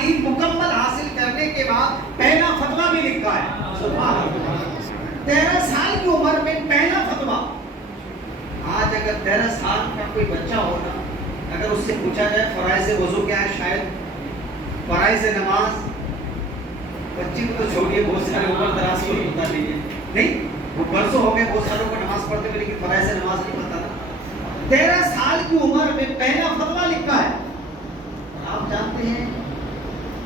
تعلیم مکمل حاصل کرنے کے بعد پہلا فتویٰ بھی لکھا ہے. سبحان اللہ. 13 سال کی عمر میں پہلا فتویٰ. آج اگر 13 سال کا کوئی بچہ ہونا، اگر اس سے پوچھا جائے فرائض وضو کیا ہے، شاید فرائض نماز، بچے کو تو چھوڑیے، بہت سارے عمر دراز کو پتہ نہیں ہے. نہیں، وہ برسوں ہو گئے بہت ساروں کو نماز پڑھتے ہوئے، لیکن فرائض نماز نہیں پتہ تھا. 13 سال کی عمر میں پہلا فتویٰ لکھا ہے. آپ جانتے ہیں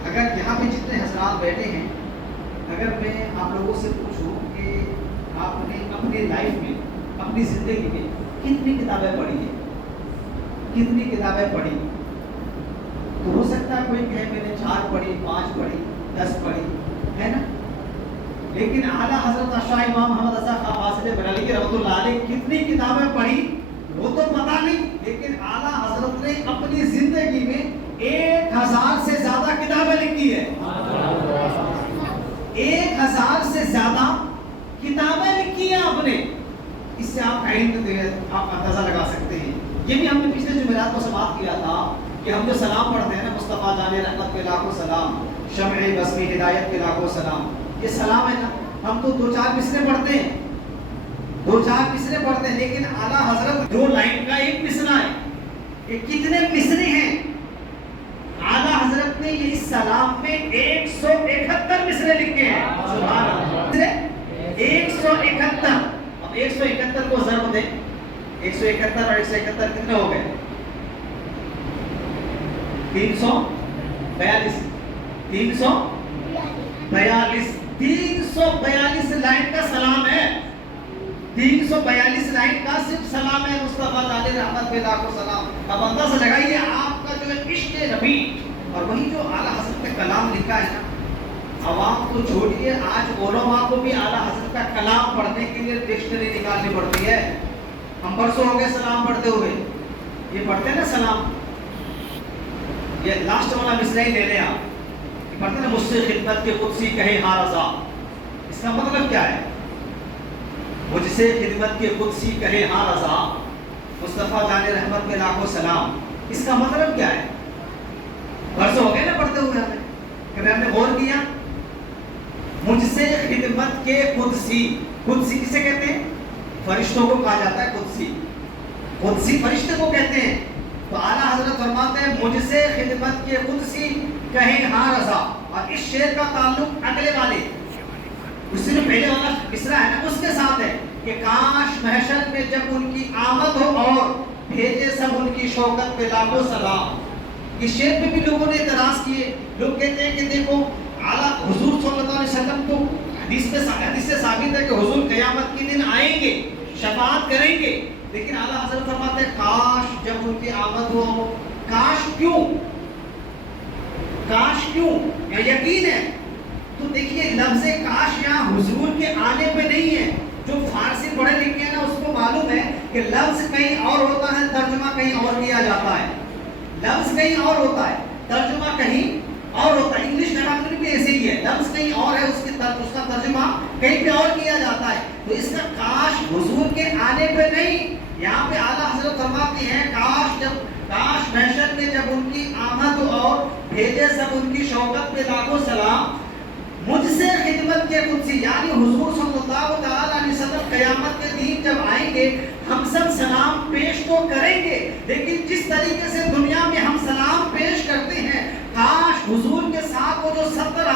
اگر یہاں پہ جتنے حضرات بیٹھے ہیں، اگر میں آپ لوگوں سے پوچھوں کہ آپ نے اپنی لائف میں، اپنی زندگی میں کتنی کتابیں پڑھی ہیں، کتنی کتابیں پڑھی، تو ہو سکتا ہے کوئی کہے میں نے 4 پڑھی، 5 پڑھی، 10 پڑھی، ہے نا. لیکن اعلیٰ حضرت شاہ امام محمد رضا خان فاضل بریلوی رحمۃ اللہ علیہ کتنی کتابیں پڑھی وہ تو پتہ نہیں، لیکن اعلیٰ حضرت نے اپنی زندگی میں 1000 سے زیادہ کتابیں لکھی ہے. 1000 سے زیادہ کتابیں لکھی ہیں آپ نے. اس سے آپ آپ اندازہ لگا سکتے ہیں. یہ بھی ہم نے پچھلے جمعرات کو سماعت کیا تھا کہ ہم جو سلام پڑھتے ہیں نا، مصطفیٰ جان رحمت کے لاکھوں سلام، شمع بسمی ہدایت کے لاکھوں سلام، یہ سلام ہے نا. ہم تو 2-4 مصرے پڑھتے ہیں، 2-4 مصرے پڑھتے ہیں، لیکن اعلیٰ حضرت 2 لائن کا ایک مصرع ہے. یہ کتنے مصرے ہیں؟ اعلیٰ حضرت نے یہ سلام میں 171 مصرے لکھے ہیں. سبحان اللہ. 171. اب 171 کو ضرب دیں، 171 اور 171 کتنے ہو گئے؟ 342. 342 لائن کا سلام ہے. 342 لائن کا صرف سلام ہے. مصطفیٰ علیہ رحمت پہ لاکھوں سلام. اب اندازہ لگائیے آپ کا جو ہے عشق نبی، اور وہی جو اعلیٰ حضرت کا کلام لکھا ہے نا. عوام کو چھوڑیے، آج علماء کو بھی اعلیٰ حضرت کا کلام پڑھنے کے لیے ڈکشنری نکالنی پڑتی ہے. ہم برسوں ہو گئے سلام پڑھتے ہوئے. یہ پڑھتے ہیں نا سلام، یہ لاسٹ والا مصرع ہی لے لیں آپ. یہ پڑھتے ہیں نا، مجھ سے خدمت کے قدسی کہے ہاں رضا. اس کا مطلب کیا ہے؟ مجھ سے خدمت کے قدسی کہے ہاں رضا، مصطفیٰ جان رحمت میں لاکھوں سلام. اس کا مطلب کیا ہے؟ برسوں ہو گئے نا پڑھتے ہوئے ہمیں، کہ ہم نے غور کیا. مجھ سے خدمت کے قدسی، قدسی کسے کہتے ہیں؟ فرشتوں کو کہا جاتا ہے قدسی. قدسی فرشتے کو کہتے ہیں. تو اعلیٰ حضرت فرماتے ہیں مجھ سے خدمت کے قدسی کہیں ہاں رضا. اور اس شعر کا تعلق اگلے والے، اس سے جو پہلے والا مصرع ہے نا اس کے ساتھ ہے کہ کاش محشر میں جب ان کی آمد ہو اور بھیجے سب ان کی شوکت پہ لاکھوں سلام. اس شعر پہ بھی لوگوں نے اعتراض کیے. لوگ کہتے ہیں کہ دیکھو اعلیٰ حضور صلی اللہ علیہ وسلم تو حدیث سے ثابت ہے کہ حضور قیامت کے دن آئیں گے، شفاعت کریں گے، لیکن اعلیٰ حضرت فرماتے ہیں کاش جب ان کی آمد ہو. کاش کیوں؟ کاش کیوں؟ یقین ہے. تو دیکھیے لفظ کاش یہاں حضور کے آنے پہ نہیں ہے. جو فارسی پڑھے لکھے ہیں نا اس کو معلوم ہے کہ لفظ کہیں اور ہوتا ہے، ترجمہ کہیں اور کیا جاتا ہے. لفظ کہیں اور ہوتا ہے، ترجمہ کہیں اور ہوتا ہے. انگلش گرامر بھی ایسے ہی ہے، لفظ کہیں اور ہے، اس کا ترجمہ کہیں پہ اور کیا جاتا ہے. تو اس کا کاش حضور کے آنے پہ نہیں. یہاں پہ اعلیٰ حضرت فرماتے ہیں کاش محشر میں جب ان کی آمد اور بھیجے سب ان کی شوکت پہ لاکھوں سلام. مجھ سے خدمت کے قدسی، یعنی حضور صلی اللہ تعالیٰ علیہ وسلم قیامت کے دن جب آئیں گے ہم سب سلام پیش تو کریں گے، لیکن جس طریقے سے دنیا میں ہم سلام پیش کرتے ہیں کاش حضور کے ساتھ وہ جو 70